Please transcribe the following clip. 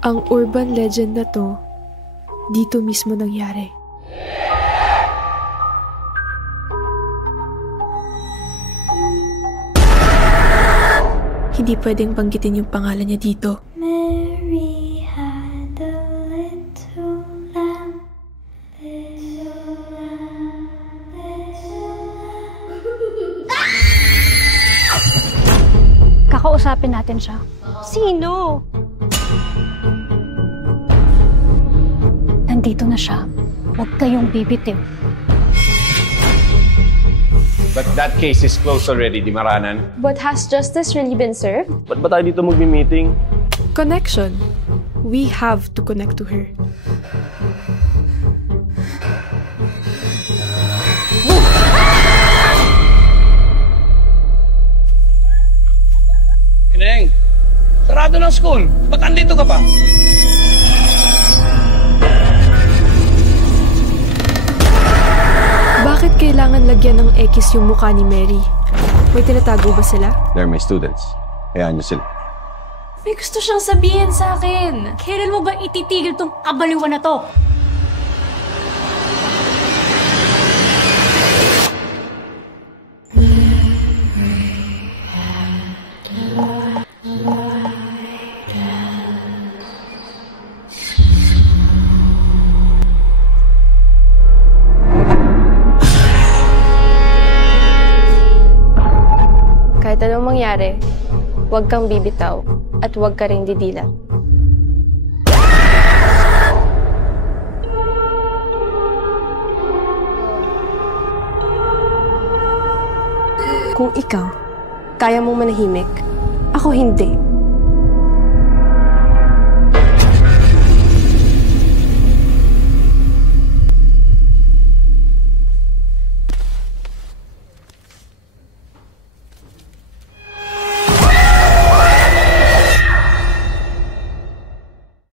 Ang urban legend na to, dito mismo nangyari. Hindi pwedeng banggitin yung pangalan niya dito. Mary had a little lamb, little lamb, little lamb. Kakausapin natin siya. Sino? Nandito na siya. Huwag kayong bibitiw. But that case is closed already, di Maranan? But has justice really been served? Ba't ba tayo dito magmi-meeting? Connection. We have to connect to her. Ineng, sarado ng school. Ba't andito ka pa? Bakit kailangan lagyan ng X yung mukha ni Mary? May tinatago ba sila? They're my students. Hayaan niyo sila. May gusto siyang sabihin sa akin. Kailan mo ba ititigil tong kabaliwan na to? Kahit anong mangyari, huwag kang bibitaw at huwag ka rin didilat. Kung ikaw, kaya mong manahimik, ako hindi.